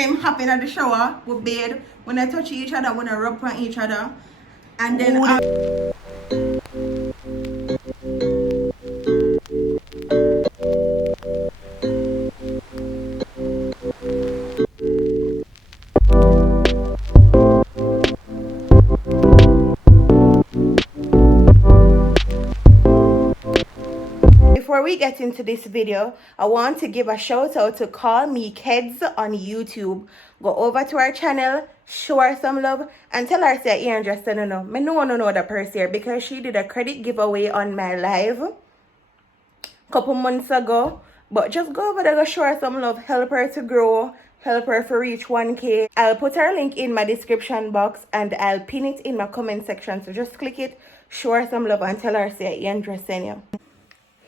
him hopping at the shower, we bathe, when I touch each other, when I rub on each other, and then before we get into this video, I want to give a shout out to Call Me Kids on YouTube. Go over to our channel, show her some love, and tell her say you're interested in know. I know the person here because she did a credit giveaway on my live a couple months ago. But just go over there, go show her some love, help her to grow, help her to reach 1K. I'll put her link in my description box and I'll pin it in my comment section. So just click it, show her some love, and tell her say you're interested in you.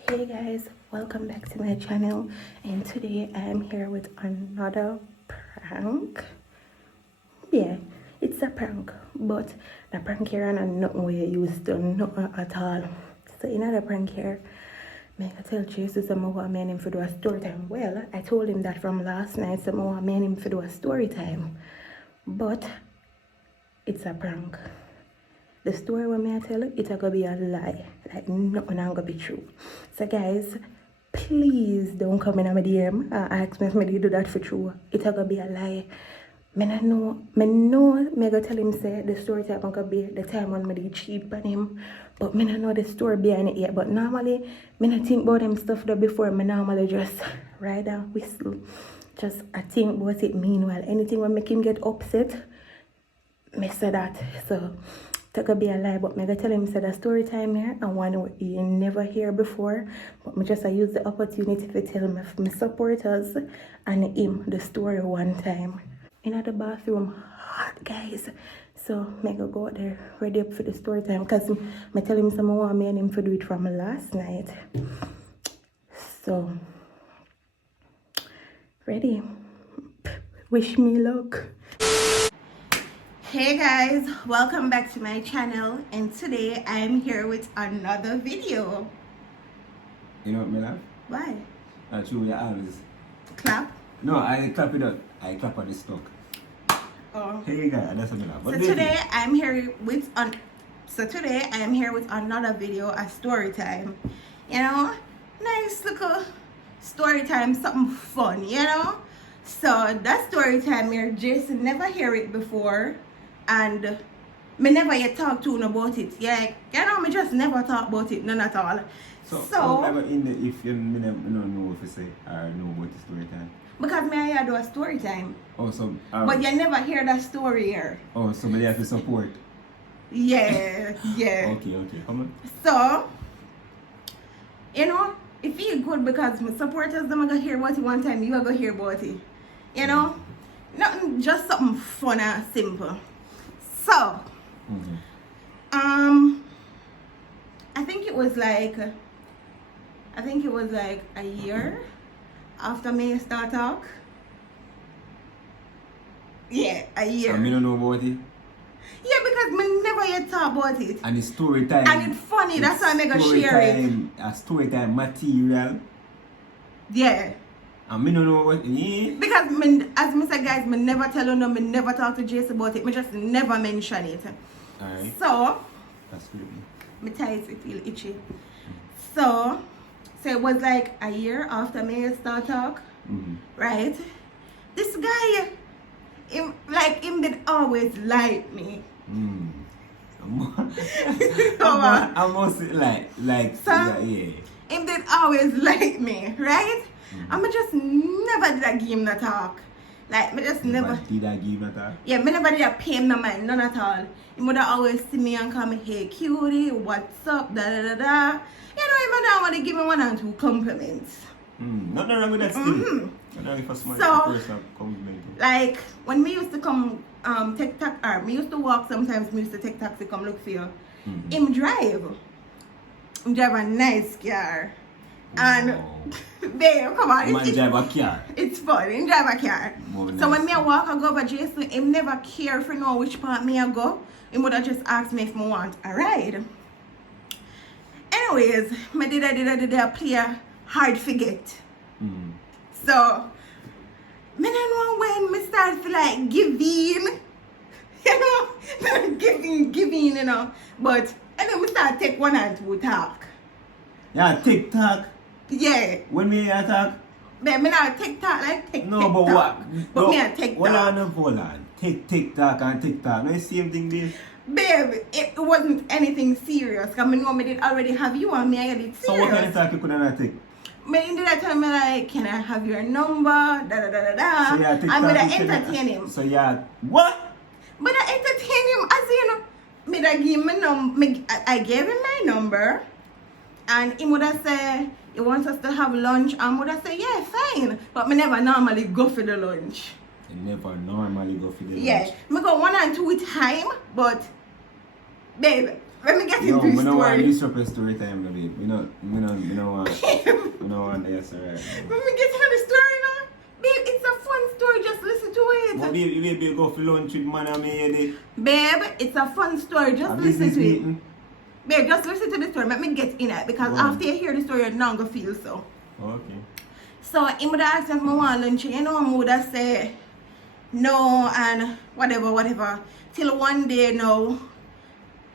Hey guys, welcome back to my channel, and today I am here with another prank. Yeah, it's a prank, but the prank here is not what you used to, not at all. So in the prank here, I tell Jesus I want me and him to do a story time. Well, I told him that from last night, so I want me and him to do a story time, but it's a prank. The story when I tell you, it's gonna be a lie. Like nothing gonna be true. So guys, please don't come in my DM and ask me if I do that for true. It's gonna be a lie. I know I gonna tell him say the story time gonna be the time when I cheat on him. But I don't know the story behind it yet. But normally, I don't think about them stuff there before. I normally just ride and whistle. Just I think about it meanwhile. Anything will make him get upset, I say that. So that could be a lie, but I gotta tell him say the story time here and one you never hear before. But I just use the opportunity to tell my supporters and him the story one time. In the bathroom, hot guys. So I go out there ready up for the story time because I tell him someone want me and him to do it from last night. So ready. Wish me luck. Hey guys, welcome back to my channel, and today I'm here with another video. You know what, Mila? Why? I chew your arms. Clap? No, I clap it up. I clap on the stock. Oh. Hey guys, that's a Mila. So today I'm here with another video, a story time. You know, nice little story time, something fun, you know. So that story time here, Jason never hear it before. And me never yet talk to him about it. Yeah, you know, me just never talk about it, none at all. So never in the if you don't know if you say or know about the story time. Because me I do a story time. Oh, so but you never hear that story here. Oh, so me have to support. Yeah, yeah. Okay, come on. So you know, it feel good because my supporters them gonna hear about it one time, you are gonna hear about it. You know? Nothing, just something fun and simple. So, I think it was like a year after me start talk. Yeah, a year. And me don't know about it. Yeah, because me never yet talk about it. And the story time. And it's funny, that's why I gonna share it. A story time material. Yeah. And me don't know what because as I said guys, me never tell you no, me never talk to Jace about it, me just never mention it. Alright. So that's good. My thighs feel itchy. So it was like a year after me start talk. Right? This guy him did always like me. I must like so, yeah. Him did always like me, right? And I just never did I give him the talk. Like, me just never did I give him the talk? Yeah, me never did I pay him no mind, none at all. He would always see me and call me, hey cutie, what's up, da da da da. You know, even now want to give me one or two compliments. Nothing wrong with that still. Like, when me used to come take taxi, or me used to walk sometimes, me used to take taxi come look for you. Him drive a nice car. And babe, come on. Man drive a car. It's fun. He drive a car. So when me walk I go over Jason, him never care if you know which part me I go. He would have just asked me if I want a ride. Anyways, me did I play hard forget. So me don't know when me start start to like giving, you know, giving, you know. But and then we start take one and two talk. Yeah, TikTok. Yeah. When me attack. Babe, me not TikTok like No, TikTok. but what? But me a TikTok. Hold on. TikTok and TikTok. No, same thing, babe. Babe, it wasn't anything serious. Because I know me did already have you on me, I get it serious. So what kind of talk you could not take? Me did I tell me like, can I have your number? Da da da da da. So yeah, TikTok. I'm gonna entertain him. So yeah, what? But I entertain him as you know. Me I give me I gave him my number, and he would have said he wants us to have lunch, and would have said yeah, fine. But me never normally go for the lunch. You never normally go for the lunch. Yeah, me go 1 and 2 time, but babe, let me get Yo, into the I don't want story. to disrupt the story time, babe. We don't want. We don't want yes, alright. Let me get into the story now. Babe, it's a fun story, just listen to it. But babe, go for lunch with man and me, Babe, it's a fun story, just listen to it. Babe, just listen to the story. Let me get in it because after you hear the story, you're not gonna feel so. Okay. So, he would ask if I want lunch. You know, I would have say no and whatever. Till one day now,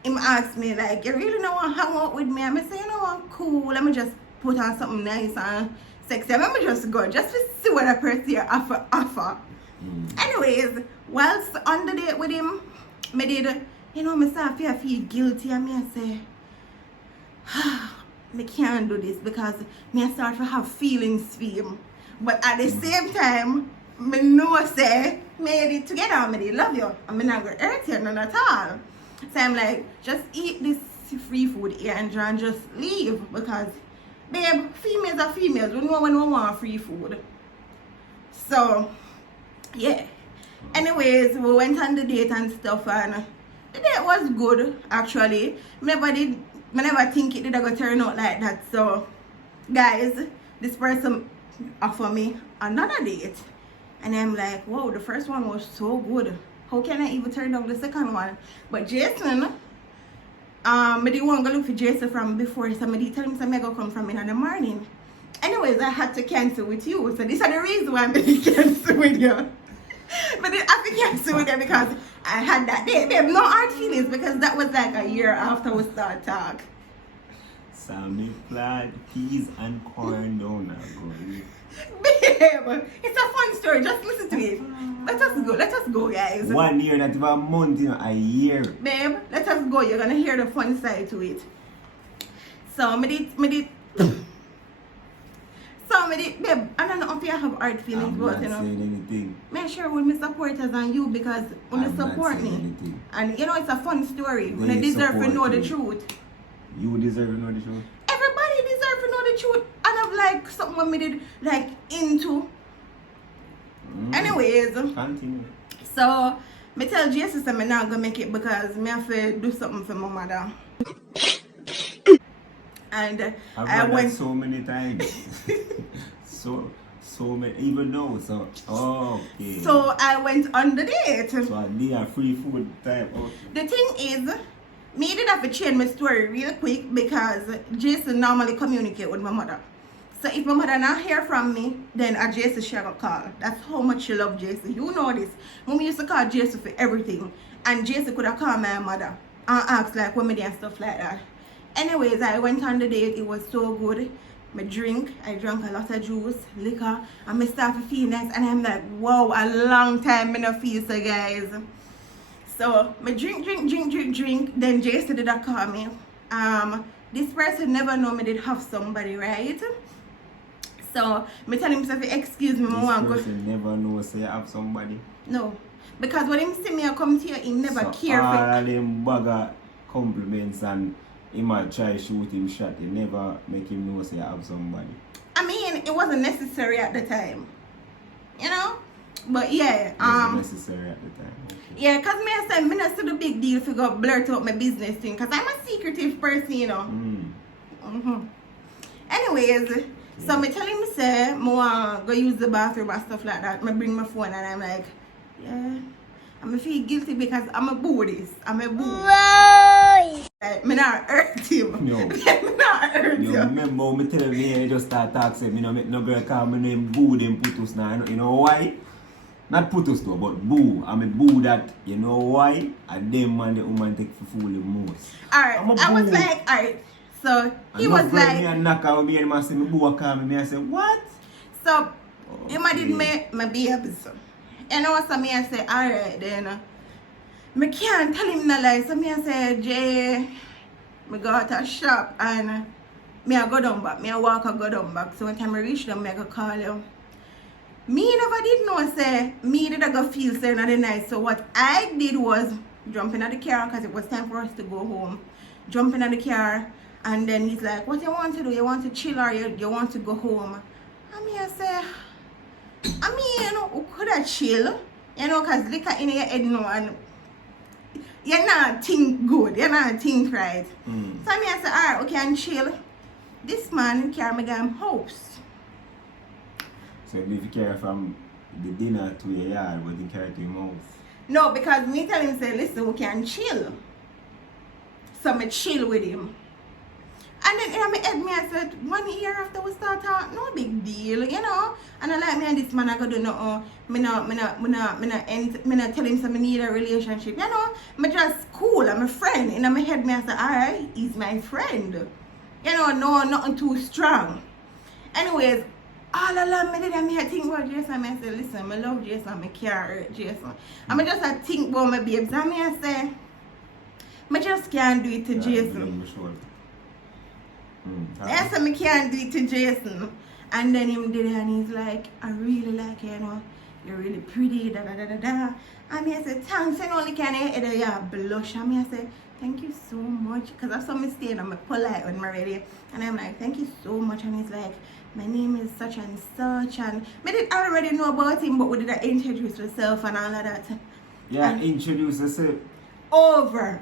him asked me like, you really don't want to hang out with me? I say, you know what, cool. Let me just put on something nice and sexy. Let me just go, just to see what a person here offer. Anyways, whilst on the date with him, me did, you know, myself I feel guilty and me I say, me can't do this because me I start to have feelings for him. But at the same time, me know say, me did together, me did love you. And me not gonna hurt you none at all. So I'm like, just eat this free food here and just leave because, babe, females are females. We know when we want free food. So, yeah. Anyways, we went on the date and stuff and the date was good actually. I never think it did go turn out like that. So, guys, this person offered me another date. And I'm like, whoa, the first one was so good. How can I even turn down the second one? But Jason, I didn't want to go look for Jason from before, so I did tell him I go come from in the morning. Anyways, I had to cancel with you. So this is the reason why I didn't cancel with you. But I have to cancel with you because I had that day. Babe, no hard feelings because that was like a year after we started talk. Sammy plaid, peas and corn down. Babe, it's a fun story. Just listen to it. Let us go, guys. 1 year, not even a month, you know, a year. Babe, let us go. You're gonna hear the fun side to it. So, me did. Babe, I don't know if you have hard feelings, but you know. I'm not saying anything. Make sure with my supporters and you because when you support me. Anything. And you know, it's a fun story. When I deserve to know the truth. You deserve to know the truth? Everybody deserve to know the truth. And I'm like something when me did like into. Anyways. Continue. So, me tell Jesus I'm not gonna make it because me have to do something for my mother. And I went so many times. so many, even though, so, okay. So I went on the date. So I need a free food time. Okay. The thing is, me did have to change my story real quick because Jason normally communicate with my mother. So if my mother not hear from me, then a Jason shall call. That's how much she love Jason. You know this. Mommy used to call Jason for everything. And Jason could have called my mother and asked like what me did and stuff like that. Anyways, I went on the date. It was so good. I drank a lot of juice, liquor, and I started to feel nice. And I'm like, wow, a long time I don't feel so, guys. So, I drink. Then Jason did call me. This person never know me did have somebody, right? So, I tell him, excuse me, this person never know say you have somebody? No. Because when him see me I come to you, he never care all for of them bugger compliments and he might try shoot him shot. He never make him know say you have somebody. I mean, it wasn't necessary at the time. You know? But yeah, it wasn't necessary at the time. Okay. Yeah, because I said, I not see the big deal if you go blurt out my business thing. Because I'm a secretive person, you know. Anyways, so I tell him, say, I want to go use the bathroom and stuff like that. I bring my phone and I'm like, yeah. I feel guilty because I'm a Buddhist. I'm a Buddhist. I'm not hurt him. No. I'm not hurt you. Remember me tell me, I just start talking, me no make no girl call me name Buddhist and put us now. You know why? Not put us though, but boo. I'm a boo that, you know why? And them man the woman take for fool the most. Alright, I was like, alright. So he was like, me and knock out me and I say, me boo call me. I say, what? So he did my babes. You know, so me I say, alright then. Me can't tell him no lie. So me I say, Jay, me go out a shop and me I go down back. Me I walk and go down back. So when time I reach them, me I go call you. Me never did know, say, me did I go feel say in the night. So what I did was jump in the car because it was time for us to go home. Jump in the car and then he's like, what you want to do? You want to chill or you want to go home? And me I say, I mean, you know, who could I chill? You know, because liquor in your head no and you're not think good, you're not think right. So me I say, alright, we can chill. This man carry me down house. So if you carry from the dinner to your yard, but you carry to your mouth? No, because me tell him, say, listen, we can chill. So me chill with him. And then in my head, me I said, 1 year after we start out, no big deal, you know. And I like me and this man, I go do no, me not tell him so me need a relationship, you know. Me just cool, I'm a friend. In my head, me I say, alright, he's my friend. You know, no, nothing too strong. Anyways, all along me did I think about Jason. I say, listen, I love Jason, I can't hurt Jason. And I just think about my babes. And I say, I just can't do it to Jason. I said, I can't do it to Jason. And then him did it and he's like, I really like you, you know, you're really pretty, da da da da da. And I said, thanks, and only can I hear you blush. And I said, thank you so much. Because I saw me staying, I'm polite when I'm ready. And I'm like, thank you so much. And he's like, my name is such and such. And I did already know about him, but we did introduce yourself and all of that. Yeah, and introduce yourself. Over.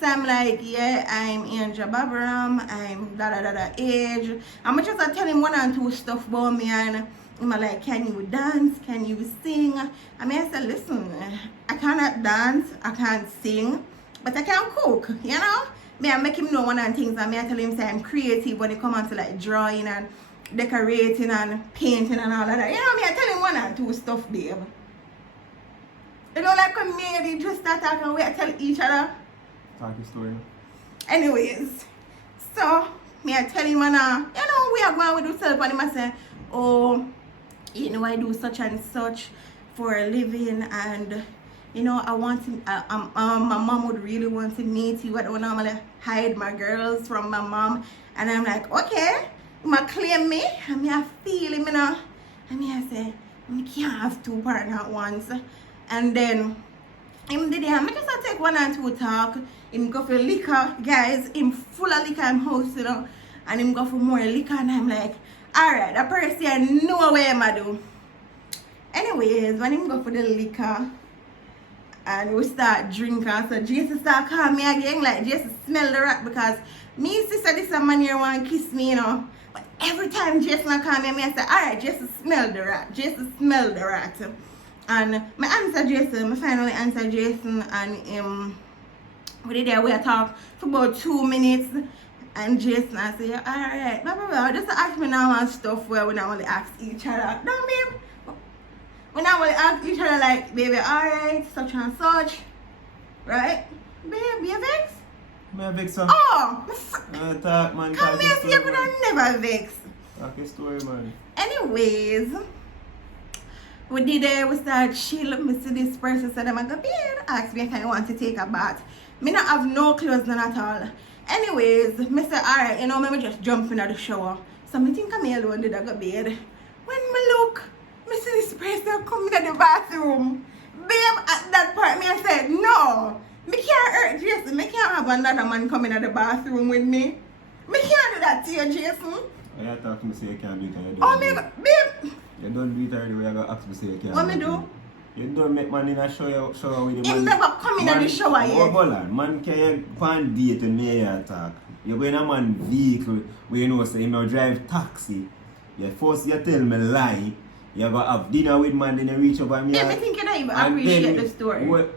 So I'm like, yeah, I'm Angel Babram, I'm da age. I'm just tell him 1 or 2 stuff about me and I'm like, can you dance? Can you sing? I mean, I said, listen, I cannot dance, I can't sing, but I can cook, you know? Me, I make him know one of the things and I tell him say I'm creative when it comes on to like drawing and decorating and painting and all of that. You know, me, I tell him 1 or 2 stuff, babe. You know, like when me and he just start talking, we tell each other. Talk your story. Anyways, so me I tell him and you know, we are going with himself and him I say, oh, you know, I do such and such for a living and you know, I want to, my mom would really want to meet you. I don't normally hide my girls from my mom. And I'm like, okay, you might claim me. And me I feel him, you know. And me I say, we can't have 2 partners at once. And then him did it. I just take 1 or 2 talk. Him go for liquor, guys. Him full of liquor in house, you know. And him go for more liquor. And I'm like, alright, that person I know what I'm do. Anyways, when him go for the liquor and we start drinking, so Jason start calling me again, like Jason smell the rat because me sister this man here want to kiss me, you know. But every time Jason call me, I say, alright, Jason smell the rat. Jason smell the rat. And my answer Jason, I finally answer Jason and we did there we talk for about 2 minutes and Jason I say, alright, blah blah blah. Just ask me now and stuff where we not only ask each other. No babe. We not only ask each other like, baby, alright, such and such. Right? Babe, you vex? Me vex sir. Oh! Talk man. Come here, see you could never vex. Talk your story man. Anyways, we did it, we started chill. Me see this person said, I'm going to go bed. Ask me if I want to take a bath. Me not have no clothes none at all. Anyways, me say, alright, you know, me just jump in the shower. So me think I'm alone did I go bed. When me look, me see this person coming to the bathroom. Babe, at that part, me I said, no. Me can't hurt Jason. Me can't have another man coming to the bathroom with me. Me can't do that to you, Jason. I talk to me say you can't do it and you don't Oh, do me, it. babe. You don't do it already, you gotta ask me say you can't. What me do? You don't make man in a shower with the Him man. never come in the shower yet. Hold on, man can go on date when me here talk. You go in a man vehicle where you know say you know drive taxi. You first you tell me lie. You go have dinner with man, then you reach up and me. Yeah, I think you don't even appreciate the story.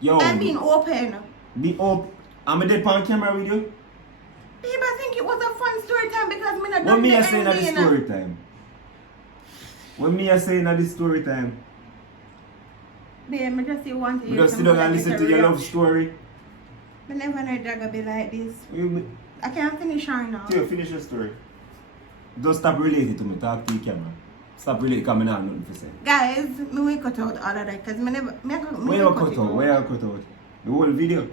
Yo, I'm being open. Be open. I'm dead on camera with you. Babe, I think it was a fun story time because me not What done me the I saying at the ending. story time? When me are saying at this story time, Babe, I just want to you just sit down and listen to your love story. I never know Jaga be like this. I can't finish her now. Theo, finish your story. Just stop relating to me, talk to the camera. Stop relating, because I don't have nothing to say. Guys, me will cut out all of that because I never. Where you cut out? Where you cut out? The whole video?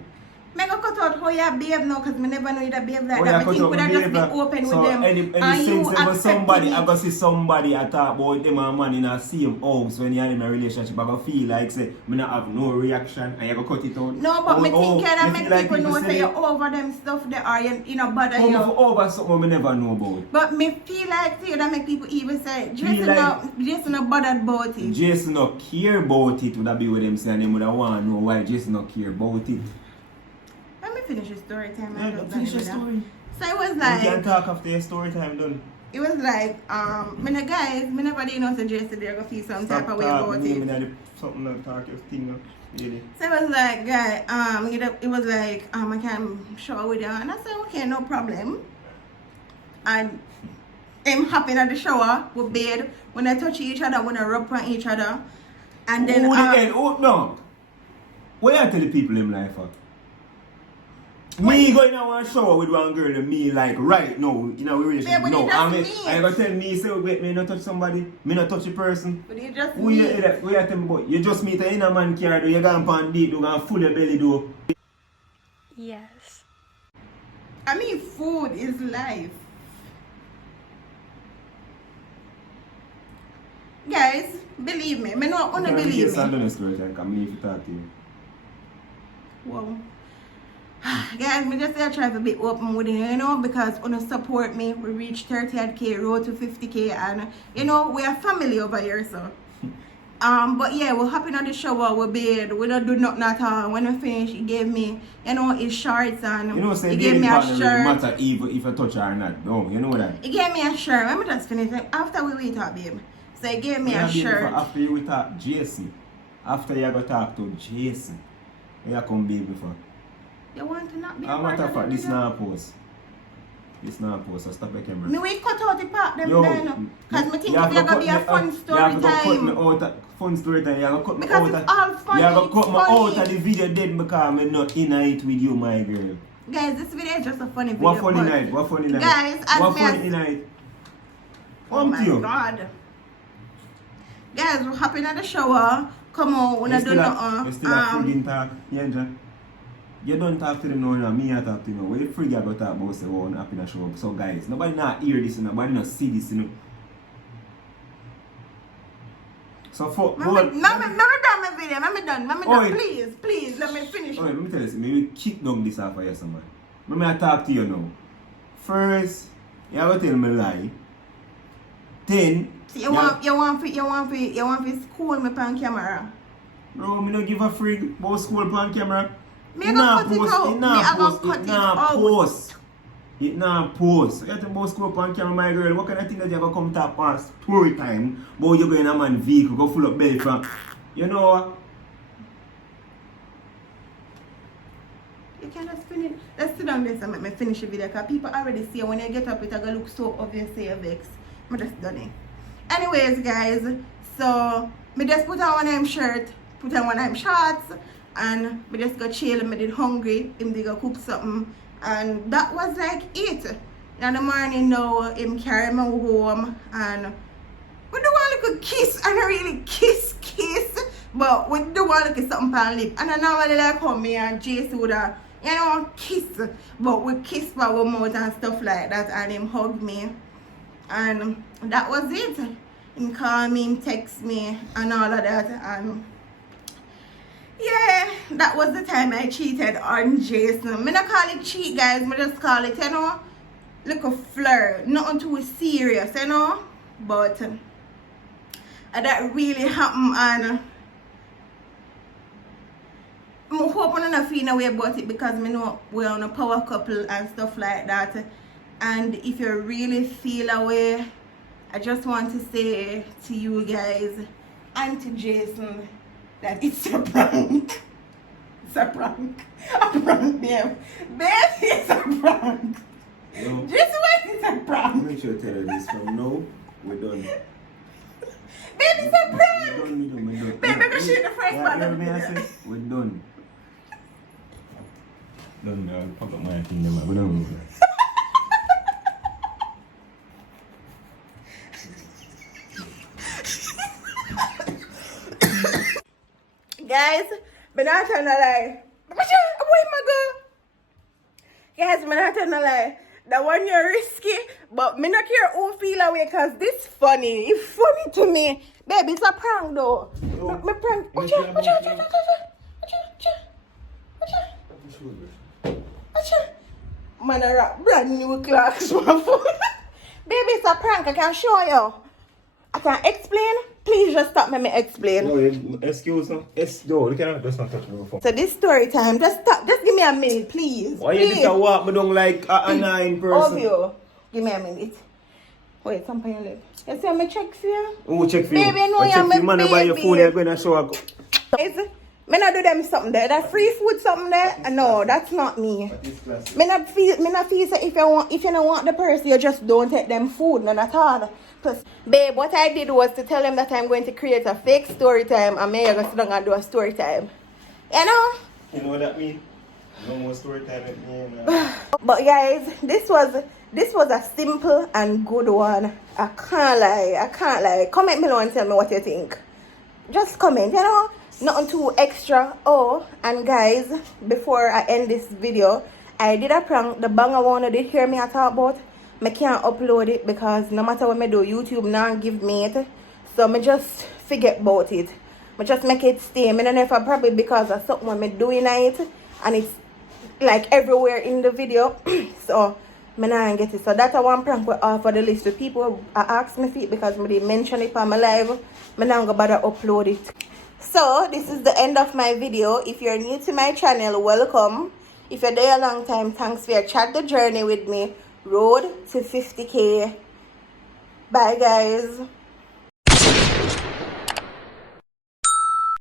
I go cut out how you behave now because I never know you behave like Where that. I you cut think out we my just be behavior? open So with them. any And you sense about accept somebody, it. I go see somebody I talk about them and man in a same house when you're in a relationship, I go feel like say, me not have no reaction and you go cut it out. No, but me think that make like people know say say you're over them stuff they are, you know, bother Come you. over something I never know about. But me feel like say that make people even say, Feel Jason not bothered about it. Jason not care about it, would that be what them say, and them would have want to know why Jason not care about it. Let me finish the story time. Yeah, finish your story. So it was You like, can talk after your story time done. it was like, me the guys, me never did know say Jason they're gonna feel some type of way about it. Something like talk your thing up. Really. So it was like, guy, it was like, I can shower with you, and I said, okay, no problem. And him hopping at the shower with bed, when I touch each other, when I rub on each other, and then no. What you tell the people in life for? Me going in one shower with one girl and me like right now, you know, we relationship. Babe, No, I I gonna tell me, say, wait, me not touch somebody, me not touch a person. But you just Who you tell me about? You just meet a inner man car, you gonna pan deep, you gonna full your belly do. Yes. I mean, food is life. Guys, believe me. Me not wanna believe me. I'm done a story time, come me if you talk to you. Wow. Guys, me just say I try to be open with you, you know, because wanna support me. We reach 30k, road to 50k, and you know we are family over here, so. But yeah, we're hopping on the shower, we're bed, we don't do nothing at all. When I finish, he gave me, you know, his shorts and you know, say he gave me a shirt. Really matter if I touch her or not. No, you know that. He gave me a shirt. Let me just finish it. After we wait up, babe. So he gave me a shirt. After you talk Jason. After you go talk to Jason. You come baby for. You want to not be a matter of fact, this not a post. This not a post, so stop the camera. Me we cut out the part them then. Because me think it's gonna be a fun story time. You have to cut me time. out fun story time. You have to cut me Because out it's all funny. You have to cut me funny. out of the video dead because I'm not in it with you, my girl. Guys, this video is just a funny video. What funny night? What funny night? Guys, as what me funny as... night? Oh my God. Guys, we're hopping at the shower. Come on, we're not doing nothing. You still have friggin' talk, yeah, you don't talk to them now, me I talk to them now. Where the frig you go talk about say, oh, I'm happy to show up. So guys, nobody not hear this, nobody not see this, you know. So for... Let me done my video, let me done. Please, let me finish. Oh, let me tell you, maybe kick down this off of you, somebody. Let me talk to you now. First, you have to tell me lie. Then... You want to school me on camera. Bro, me don't give a frig about school on camera. Me gonna cut it out. It not post. You think about school on camera, my girl. What kind of thing that you ever come tap on story time? But you go in a man vehicle, go full up belly from. You know what? You can just finish. Let's sit down there and let me finish the video because people already see when you get up, it's gonna look so obvious you're vexed. I'm just done it. Anyways, guys, so me just put on one of them shirt, put on one of them shorts, and me just go chill. Me did hungry. Him did go cook something, and that was like it. In the morning now, him carry me home, and we do want to kiss, and I really kiss, but we do want to kiss something on lip. And I normally like how me and Jason would have, you know, kiss, but we kiss by our mouth and stuff like that, and him hug me. And that was it. Him call me, him text me, and all of that. And yeah, that was the time I cheated on Jason. Me not call it cheat, guys. Me just call it, you know, like a flirt. Nothing too serious, you know. But that really happened, and I hope I'm not feeling away about it because I know we're on a power couple and stuff like that. And if you really feel away, I just want to say to you guys and to Jason that it's a prank. It's a prank. A prank, babe. Babe, it's a prank. No. Just wait, it's a prank. Make sure to tell her this from now, we're done. Baby, it's a prank. We're done. Baby, go shoot the first one. We're done. Done. I'll pack up my thing. We're done. Guys, but not trying to lie. Where my go? Guys, but not trying to lie. That one you're risky, but me not care who feel away cause this funny. It's funny to me. Baby, it's a prank though. Me prank. Watch out. Man, I rock brand new clocks, my phone. Baby, it's a prank. I can show you. I can explain. Please just stop me explain. No, excuse me. No, you cannot just not touch my phone. So this story time, just stop. Just give me a minute, please. Why you just walk me down like a nine person? Of you. Give me a minute. Wait, some on your lip. You see me check for you? Who check for you? Baby, no, I check you're for you, my man, by your baby. phone, you're going to show up. Guys, me not do them something there. That free food something there. No, that's not me. Me not feel say if you don't want the person, you just don't take them food, none at all. Plus, babe, what I did was to tell them that I'm going to create a fake story time and me going to sit down and do a story time. You know? You know what that means? No more story time with me. But guys, this was a simple and good one. I can't lie. Comment below and tell me what you think. Just comment, you know? Nothing too extra. Oh, and guys, before I end this video, I did a prank. The banger one did hear me I talk about. I can't upload it because no matter what I do, YouTube now give me it. So I just forget about it. I just make it stay. I don't know if I probably because of something I'm doing it and it's like everywhere in the video. So I not get it. So that's one prank we offer the list of people ask me for it because I didn't mention it on my live. I not gonna bother upload it. So this is the end of my video. If you're new to my channel, welcome. If you're there a long time, thanks for your chat the journey with me. Road to 50K. Bye guys.